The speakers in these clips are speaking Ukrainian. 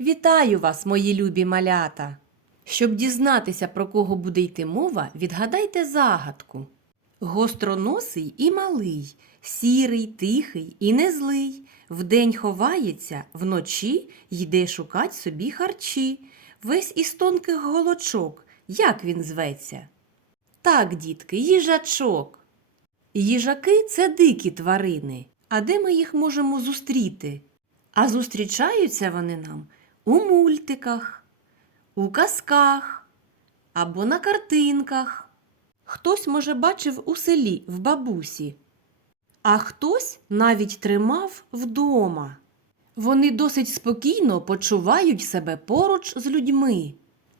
Вітаю вас, мої любі малята! Щоб дізнатися, про кого буде йти мова, відгадайте загадку. Гостроносий і малий, сірий, тихий і не злий. Вдень ховається, вночі йде шукать собі харчі. Весь із тонких голочок. Як він зветься? Так, дітки, їжачок. Їжаки це дикі тварини. А де ми їх можемо зустріти? А зустрічаються вони нам у мультиках, у казках або на картинках. Хтось, може, бачив у селі в бабусі, а хтось навіть тримав вдома. Вони досить спокійно почувають себе поруч з людьми.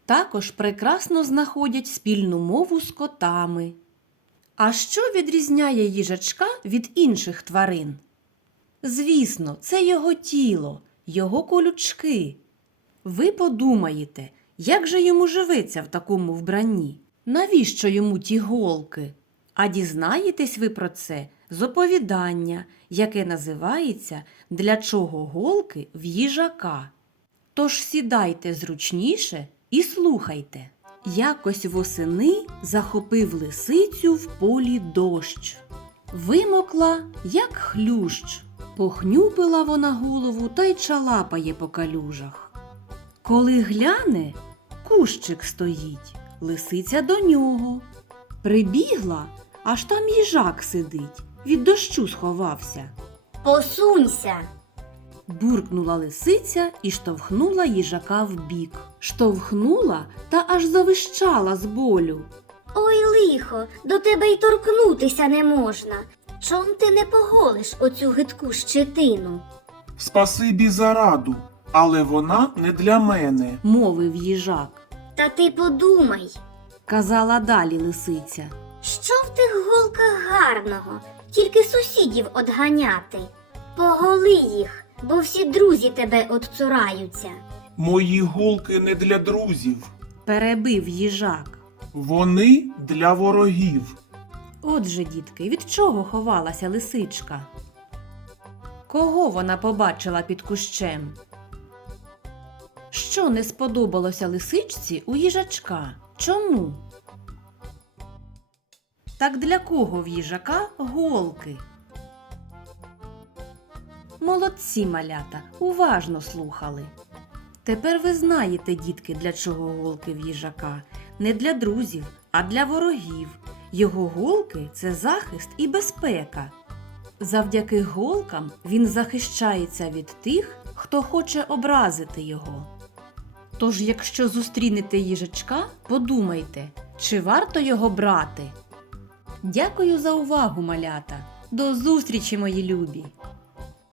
Також прекрасно знаходять спільну мову з котами. А що відрізняє їжачка від інших тварин? Звісно, це його тіло, його колючки. Ви подумаєте, як же йому живеться в такому вбранні? Навіщо йому ті голки? А дізнаєтесь ви про це з оповідання, яке називається Для чого голки в їжака. Тож сідайте зручніше і слухайте. Якось восени захопив лисицю в полі дощ. Вимокла, як хлющ. Похнюпила вона голову та й чалапає по калюжах. Коли гляне, кущик стоїть, лисиця до нього. Прибігла, аж там їжак сидить, від дощу сховався. Посунься. Буркнула лисиця і штовхнула їжака вбік. Штовхнула та аж завищала з болю. Ой, лихо, до тебе й торкнутися не можна. Чом ти не поголиш оцю гидку щетину? Спасибі за раду, але вона не для мене. мовив їжак. Та ти подумай, Казала далі лисиця. що в тих голках гарного, тільки сусідів одганяти. Поголи їх, бо всі друзі тебе отцураються. Мої голки не для друзів, Перебив їжак. вони для ворогів. Отже, дітки, від чого ховалася лисичка? Кого вона побачила під кущем? Що не сподобалося лисичці у їжачка? Чому? Так для кого в їжака голки? Молодці малята, уважно слухали. Тепер ви знаєте, дітки, для чого голки в їжака. Не для друзів, а для ворогів. Його голки це захист і безпека. Завдяки голкам він захищається від тих, хто хоче образити його. Тож, якщо зустрінете їжачка, подумайте, чи варто його брати. Дякую за увагу, малята. До зустрічі, мої любі!